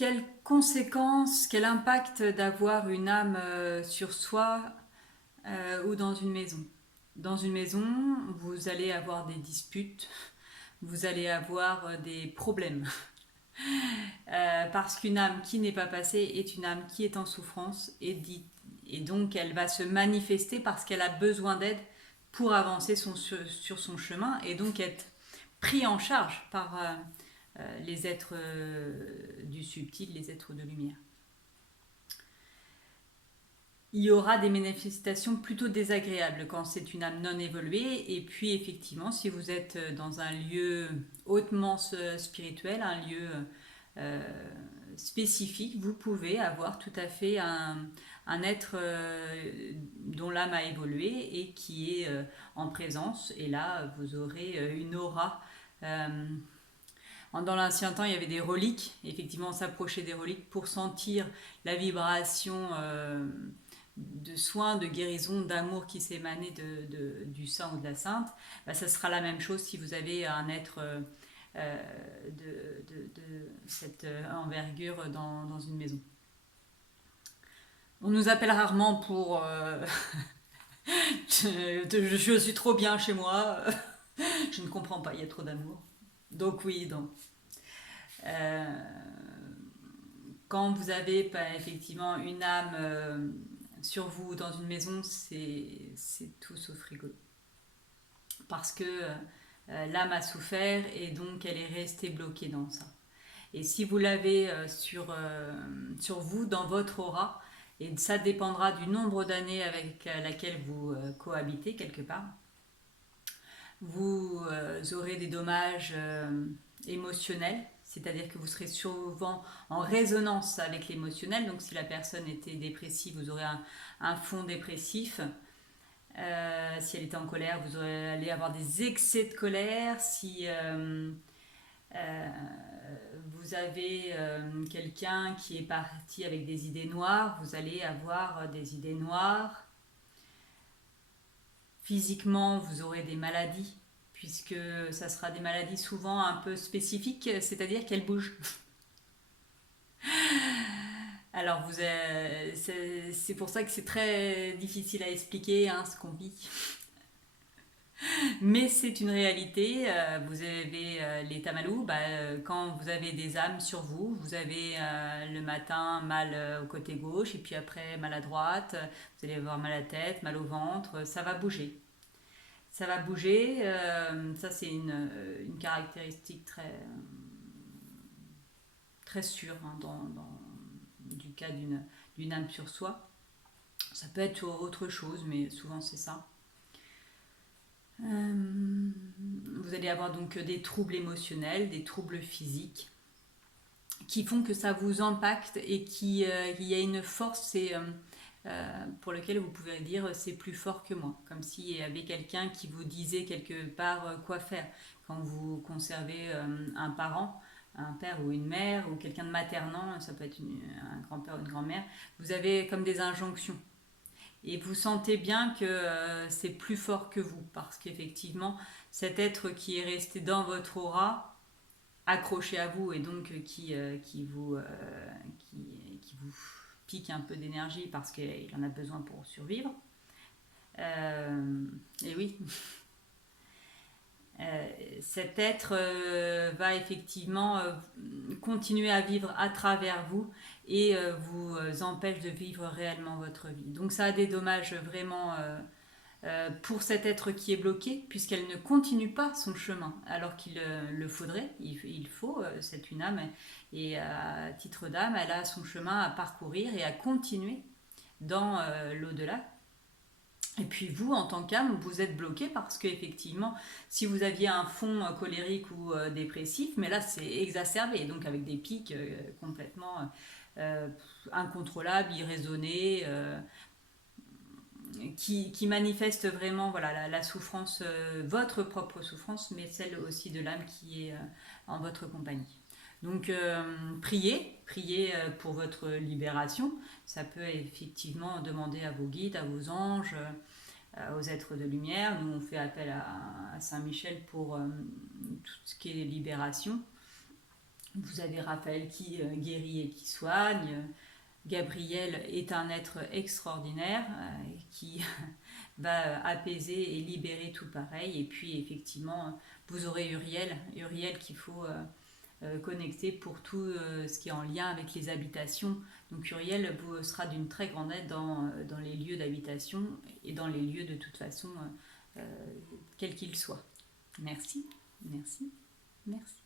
quelles conséquences, quel impact d'avoir une âme sur soi ou dans une maison? Dans une maison, vous allez avoir des disputes, vous allez avoir des problèmes. Parce qu'une âme qui n'est pas passée est une âme qui est en souffrance et donc elle va se manifester parce qu'elle a besoin d'aide pour avancer sur son chemin et donc être pris en charge par les êtres du subtil, les êtres de lumière. Il y aura des manifestations plutôt désagréables quand c'est une âme non évoluée. Et puis effectivement, si vous êtes dans un lieu hautement spirituel, un lieu euh, spécifique, vous pouvez avoir tout à fait un être dont l'âme a évolué et qui est en présence. Et là, vous aurez une aura. Dans l'ancien temps, il y avait des reliques. Effectivement, on s'approchait des reliques pour sentir la vibration de soins, de guérison, d'amour qui s'émanait du saint ou de la sainte. Bah, ça sera la même chose si vous avez un être de cette envergure dans une maison. On nous appelle rarement pour je suis trop bien chez moi, je ne comprends pas, il y a trop d'amour. Donc oui, donc, euh, quand vous avez effectivement une âme sur vous dans une maison, c'est tout sauf rigolo. Parce que l'âme a souffert et donc elle est restée bloquée dans ça. Et si vous l'avez sur vous, dans votre aura, et ça dépendra du nombre d'années avec laquelle vous cohabitez quelque part, vous aurez des dommages émotionnels, c'est-à-dire que vous serez souvent en résonance avec l'émotionnel. Donc si la personne était dépressive, vous aurez un fond dépressif. Si elle était en colère, vous allez avoir des excès de colère. Si euh, vous avez quelqu'un qui est parti avec des idées noires, vous allez avoir des idées noires. Physiquement, vous aurez des maladies, puisque ça sera des maladies souvent un peu spécifiques, c'est-à-dire qu'elles bougent. Alors, c'est pour ça que c'est très difficile à expliquer hein, ce qu'on vit. Mais c'est une réalité. Vous avez les tamalous. Quand vous avez des âmes sur vous, vous avez le matin mal au côté gauche et puis après mal à droite. Vous allez avoir mal à la tête, mal au ventre. Ça va bouger. Ça va bouger. Ça, c'est une caractéristique très sûre hein, du cas d'une âme sur soi. Ça peut être autre chose, mais souvent c'est ça. Vous allez avoir donc des troubles émotionnels, des troubles physiques qui font que ça vous impacte et qu'il y a une force pour laquelle vous pouvez dire c'est plus fort que moi. Comme s'il y avait quelqu'un qui vous disait quelque part quoi faire. Quand vous conservez un parent, un père ou une mère ou quelqu'un de maternant, ça peut être un grand-père ou une grand-mère, vous avez comme des injonctions et vous sentez bien que c'est plus fort que vous parce qu'effectivement cet être qui est resté dans votre aura accroché à vous et donc qui vous pique un peu d'énergie parce qu'il en a besoin pour survivre. Et oui, cet être va effectivement continuer à vivre à travers vous et vous empêche de vivre réellement votre vie. Donc ça a des dommages vraiment pour cet être qui est bloqué, puisqu'elle ne continue pas son chemin, alors qu'il le faudrait, il faut, c'est une âme, et à titre d'âme, elle a son chemin à parcourir et à continuer dans l'au-delà. Et puis vous, en tant qu'âme, vous êtes bloqué parce qu'effectivement, si vous aviez un fond colérique ou dépressif, mais là c'est exacerbé, donc avec des pics complètement incontrôlables, irraisonnés, qui manifeste vraiment voilà, la souffrance, votre propre souffrance, mais celle aussi de l'âme qui est en votre compagnie. Donc priez pour votre libération. Ça peut effectivement demander à vos guides, à vos anges, aux êtres de lumière. Nous on fait appel à Saint Michel pour tout ce qui est libération. Vous avez Raphaël qui guérit et qui soigne. Gabriel est un être extraordinaire qui va apaiser et libérer tout pareil. Et puis effectivement, vous aurez Uriel qu'il faut connecter pour tout ce qui est en lien avec les habitations. Donc Uriel vous sera d'une très grande aide dans les lieux d'habitation et dans les lieux de toute façon, quels qu'ils soient. Merci, merci, merci.